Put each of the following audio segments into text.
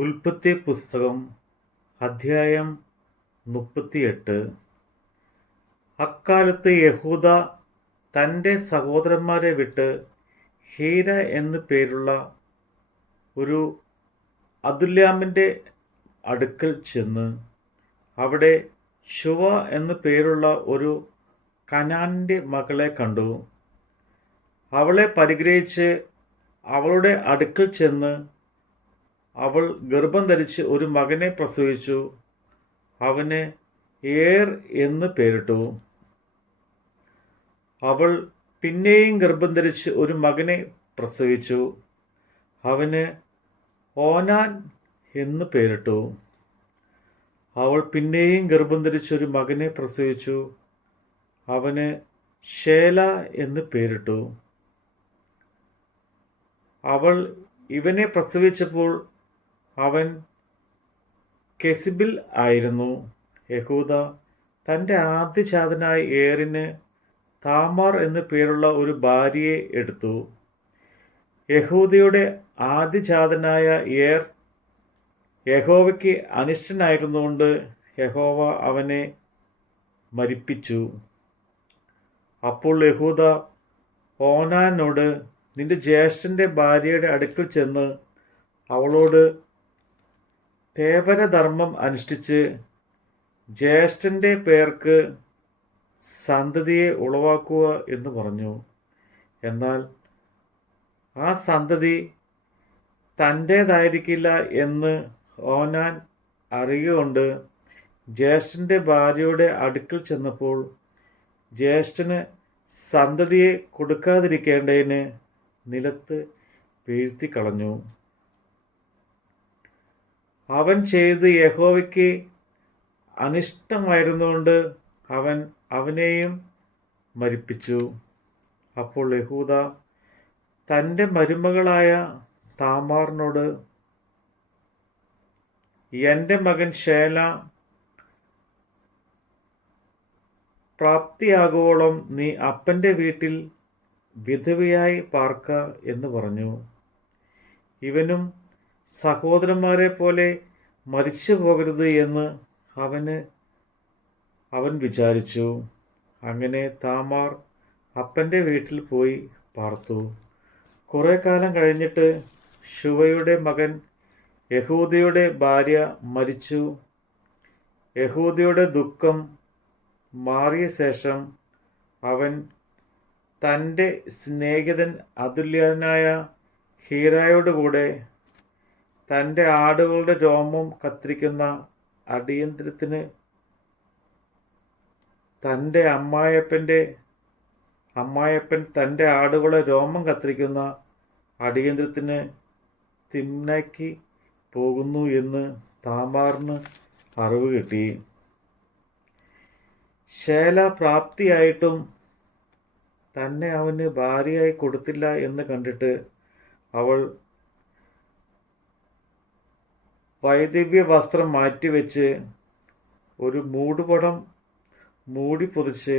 ഉൽപ്പത്തി പുസ്തകം അധ്യായം 38. അക്കാലത്ത് യഹൂദ തൻ്റെ സഹോദരന്മാരെ വിട്ട് ഹീര എന്നു പേരുള്ള ഒരു അദുല്ലാമിൻ്റെ അടുക്കൽ ചെന്ന് അവിടെ ശുവ എന്നു പേരുള്ള ഒരു കനാനിൻ്റെ മകളെ കണ്ടു. അവളെ പരിഗ്രഹിച്ച് അവളുടെ അടുക്കൽ ചെന്ന് അവൾ ഗർഭം ധരിച്ച് ഒരു മകനെ പ്രസവിച്ചു. അവന് ഏർ എന്ന് പേരിട്ടു. അവൾ പിന്നെയും ഗർഭം ധരിച്ച് ഒരു മകനെ പ്രസവിച്ചു. അവന് ഓനാൻ എന്ന് പേരിട്ടു. അവൾ പിന്നെയും ഗർഭം ധരിച്ച് ഒരു മകനെ പ്രസവിച്ചു. അവന് ശേല എന്ന് പേരിട്ടു. അവൾ ഇവനെ പ്രസവിച്ചപ്പോൾ അവൻ കെസിബിൽ ആയിരുന്നു. യഹൂദ തൻ്റെ ആദ്യജാതനായ ഏറിന് താമാർ എന്നു പേരുള്ള ഒരു ഭാര്യയെ എടുത്തു. യഹൂദയുടെ ആദ്യജാതനായ ഏർ യഹോവയ്ക്ക് അനിഷ്ടനായിരുന്നുകൊണ്ട് യഹോവ അവനെ മരിപ്പിച്ചു. അപ്പോൾ യഹൂദ ഓനാനോട്, നിന്റെ ജ്യേഷ്ഠൻ്റെ ഭാര്യയുടെ അടുക്കൽ ചെന്ന് അവളോട് തേവരധർമ്മം അനുഷ്ഠിച്ച് ജ്യേഷ്ഠൻ്റെ പേർക്ക് സന്തതിയെ ഉളവാക്കുക എന്ന് പറഞ്ഞു. എന്നാൽ ആ സന്തതി തൻ്റേതായിരിക്കില്ല എന്ന് ഓനാൻ അറിയുകൊണ്ട് ജ്യേഷ്ഠൻ്റെ ഭാര്യയുടെ അടുക്കൽ ചെന്നപ്പോൾ ജ്യേഷ്ഠന് സന്തതിയെ കൊടുക്കാതിരിക്കേണ്ടതിന് നിലത്ത് വീഴ്ത്തിക്കളഞ്ഞു. അവൻ ചെയ്ത് യഹോവയ്ക്ക് അനിഷ്ടമായിരുന്നുകൊണ്ട് അവൻ അവനെയും മരിപ്പിച്ചു. അപ്പോൾ യഹൂദ തൻ്റെ മരുമകളായ താമാറിനോട്, എൻ്റെ മകൻ ശേല പ്രാപ്തിയാകുവോളം നീ അപ്പൻ്റെ വീട്ടിൽ വിധവയായി പാർക്ക എന്ന് പറഞ്ഞു. ഇവനും സഹോദരന്മാരെ പോലെ മരിച്ചു പോകരുത് എന്ന് അവൻ വിചാരിച്ചു. അങ്ങനെ താമാർ അപ്പൻ്റെ വീട്ടിൽ പോയി പാർത്തു. കുറേ കാലം കഴിഞ്ഞിട്ട് ശുവയുടെ മകൻ യഹൂദയുടെ ഭാര്യ മരിച്ചു. യഹൂദയുടെ ദുഃഖം മാറിയ ശേഷം അവൻ തൻ്റെ സ്നേഹിതൻ അതുല്യനായ ഹീരായോടുകൂടെ തൻ്റെ ആടുകളുടെ രോമം കത്തിരിക്കുന്ന അടിയന്തരത്തിന് തൻ്റെ അമ്മായപ്പൻ തൻ്റെ ആടുകളുടെ രോമം കത്തിരിക്കുന്ന അടിയന്തരത്തിന് തിമ്നയ്ക്ക് പോകുന്നു എന്ന് താമാറിന് അറിവ് കിട്ടി. ശേല പ്രാപ്തിയായിട്ടും തന്നെ അവന് ഭാര്യയായി കൊടുത്തില്ല എന്ന് കണ്ടിട്ട് അവൾ വൈദവ്യ വസ്ത്രം മാറ്റിവെച്ച് ഒരു മൂടുപടം മൂടി പൊതിച്ച്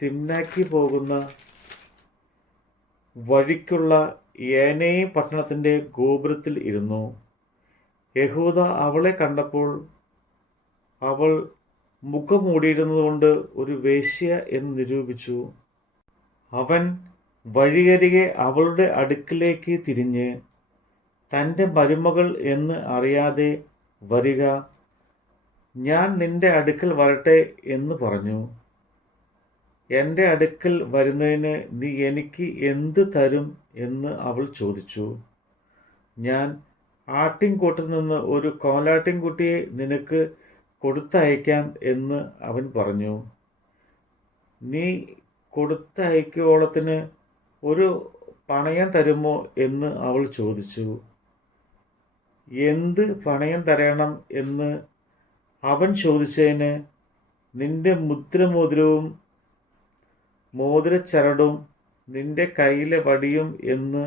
തിമ്നാക്കി പോകുന്ന വഴിക്കുള്ള ഏനയും പട്ടണത്തിൻ്റെ ഗോപുരത്തിൽ ഇരുന്നു. യഹൂദ അവളെ കണ്ടപ്പോൾ അവൾ മുഖം മൂടിയിരുന്നതുകൊണ്ട് ഒരു വേശ്യ എന്ന് നിരൂപിച്ചു. അവൻ വഴിയരികെ അവളുടെ അടുക്കിലേക്ക് തിരിഞ്ഞ്, തൻ്റെ മരുമകൾ എന്ന് അറിയാതെ വരിക, ഞാൻ നിന്റെ അടുക്കൽ വരട്ടെ എന്ന് പറഞ്ഞു. എൻ്റെ അടുക്കൽ വരുന്നതിന് നീ എനിക്ക് എന്ത് തരും എന്ന് അവൾ ചോദിച്ചു. ഞാൻ ആട്ടിൻകൂട്ടിൽ നിന്ന് ഒരു കോലാട്ടിൻകുട്ടിയെ നിനക്ക് കൊടുത്തയക്കാം എന്ന് അവൻ പറഞ്ഞു. നീ കൊടുത്തയക്കുവോളത്തിന് ഒരു പണയം തരുമോ എന്ന് അവൾ ചോദിച്ചു. എന്ത് പണയം തരണം എന്ന് അവൻ ചോദിച്ചതിന്, നിന്റെ മുദ്രമോതിരവും മോതിരച്ചരടും നിന്റെ കയ്യിലെ വടിയും എന്ന്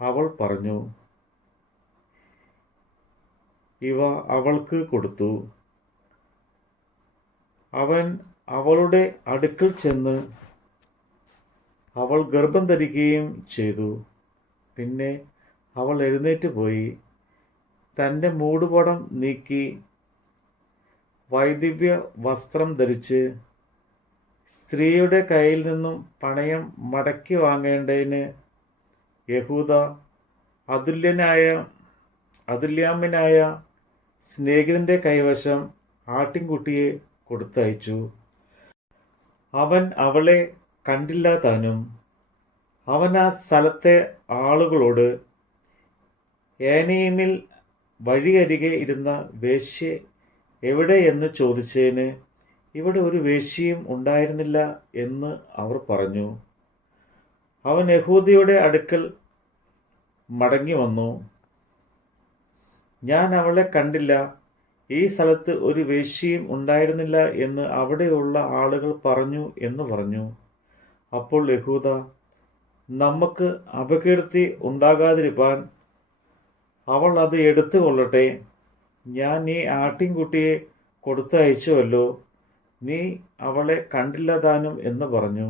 അവൾ പറഞ്ഞു. ഇവ അവൾക്ക് കൊടുത്തു. അവൻ അവളുടെ അടുക്കൽ ചെന്ന് അവൾ ഗർഭം ധരിക്കുകയും ചെയ്തു. പിന്നെ അവൾ എഴുന്നേറ്റ് പോയി തൻ്റെ മൂടുപടം നീക്കി വൈദവ്യ വസ്ത്രം ധരിച്ച് സ്ത്രീയുടെ കയ്യിൽ നിന്നും പണയം മടക്കി വാങ്ങേണ്ടതിന് യഹൂദ അതുല്യാമ്യനായ സ്നേഹിതൻ്റെ കൈവശം ആട്ടിൻകുട്ടിയെ കൊടുത്തയച്ചു. അവൻ അവളെ കണ്ടില്ല താനും. അവൻ ആ സ്ഥലത്തെ ആളുകളോട്, ഏനീമിൽ വഴിയരികെ ഇരുന്ന വേശ്യ എവിടെയെന്ന് ചോദിച്ചതിന് ഇവിടെ ഒരു വേശ്യയും ഉണ്ടായിരുന്നില്ല എന്ന് അവർ പറഞ്ഞു. അവൻ യഹൂദയുടെ അടുക്കൽ മടങ്ങി വന്നു. ഞാൻ അവളെ കണ്ടില്ല, ഈ സ്ഥലത്ത് ഒരു വേശ്യയും ഉണ്ടായിരുന്നില്ല എന്ന് അവിടെയുള്ള ആളുകൾ പറഞ്ഞു എന്ന് പറഞ്ഞു. അപ്പോൾ യഹൂദ, നമുക്ക് അപകീർത്തി ഉണ്ടാകാതിരിപ്പാൻ അവൾ അത് എടുത്തുകൊള്ളട്ടെ. ഞാൻ ഈ ആട്ടിൻകുട്ടിയെ കൊടുത്തയച്ചുവല്ലോ, നീ അവളെ കണ്ടില്ല താനും എന്ന് പറഞ്ഞു.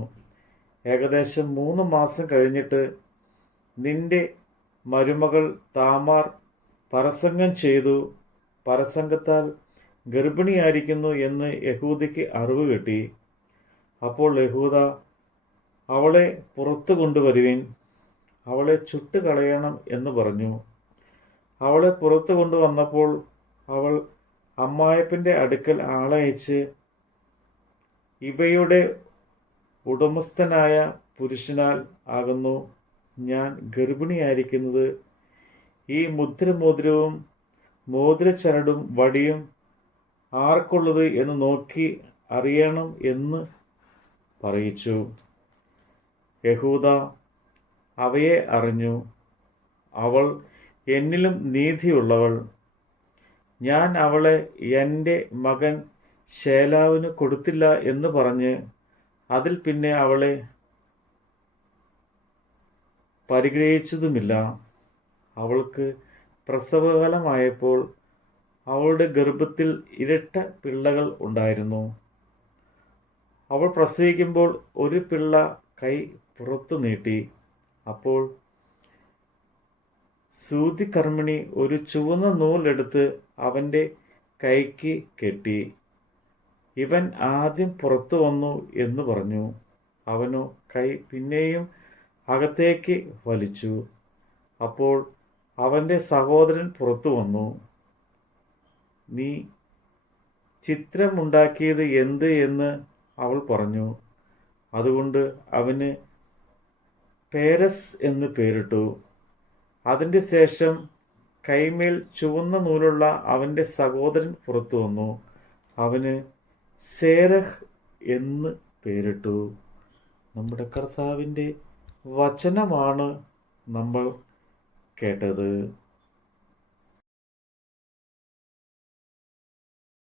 ഏകദേശം 3 മാസം കഴിഞ്ഞിട്ട് നിന്റെ മരുമകൾ താമാർ പരസംഗം ചെയ്തു, പരസംഗത്താൽ ഗർഭിണിയായിരിക്കുന്നു എന്ന് യഹൂദയ്ക്ക് അറിവ് കിട്ടി. അപ്പോൾ യഹൂദ, അവളെ പുറത്തു കൊണ്ടുവരുവിൻ, അവളെ ചുട്ടുകളയണം എന്ന് പറഞ്ഞു. അവളെ പുറത്തു കൊണ്ടുവന്നപ്പോൾ അവൾ അമ്മായപ്പൻ്റെ അടുക്കൽ ആളയച്ച്, ഇവയുടെ ഉടമസ്ഥനായ പുരുഷനാൽ ആകുന്നു ഞാൻ ഗർഭിണിയായിരിക്കുന്നത്. ഈ മുദ്രമോതിരവും മോതിരച്ചരടും വടിയും ആർക്കുള്ളത് എന്ന് നോക്കി അറിയണം എന്ന് പറയിച്ചു. യഹൂദ അവയെ അറിഞ്ഞു. അവൾ എന്നിലും നീതിയുള്ളവൾ. ഞാൻ അവളെ എൻ്റെ മകൻ ശേലാവിന് കൊടുത്തില്ല എന്ന് പറഞ്ഞ് അതിൽ പിന്നെ അവളെ പരിഗ്രഹിച്ചതുമില്ല. അവൾക്ക് പ്രസവകാലമായപ്പോൾ അവളുടെ ഗർഭത്തിൽ ഇരട്ട പിള്ളകൾ ഉണ്ടായിരുന്നു. അവൾ പ്രസവിക്കുമ്പോൾ ഒരു പിള്ള കൈ പുറത്തു നീട്ടി. അപ്പോൾ സൂതികർമ്മിണി ഒരു ചുവന്ന നൂൽ എടുത്ത് അവൻ്റെ കൈക്ക് കെട്ടി. ഇവൻ ആദ്യം പുറത്തു വന്നു എന്ന് പറഞ്ഞു. അവനോ കൈ പിന്നെയും അകത്തേക്ക് വലിച്ചു. അപ്പോൾ അവൻ്റെ സഹോദരൻ പുറത്തു വന്നു. നീ ചിത്രമുണ്ടാക്കിയത് എന്ത് എന്ന് അവൾ പറഞ്ഞു. അതുകൊണ്ട് അവന് പേരസ് എന്ന് പേരിട്ടു. അതിൻ്റെ ശേഷം കൈമേൽ ചുവന്ന നൂലുള്ള അവൻ്റെ സഹോദരൻ പുറത്തു വന്നു. അവന് സേരഹ് എന്ന് പേരിട്ടു. നമ്മുടെ കർത്താവിൻ്റെ വചനമാണ് നമ്മൾ കേട്ടത്.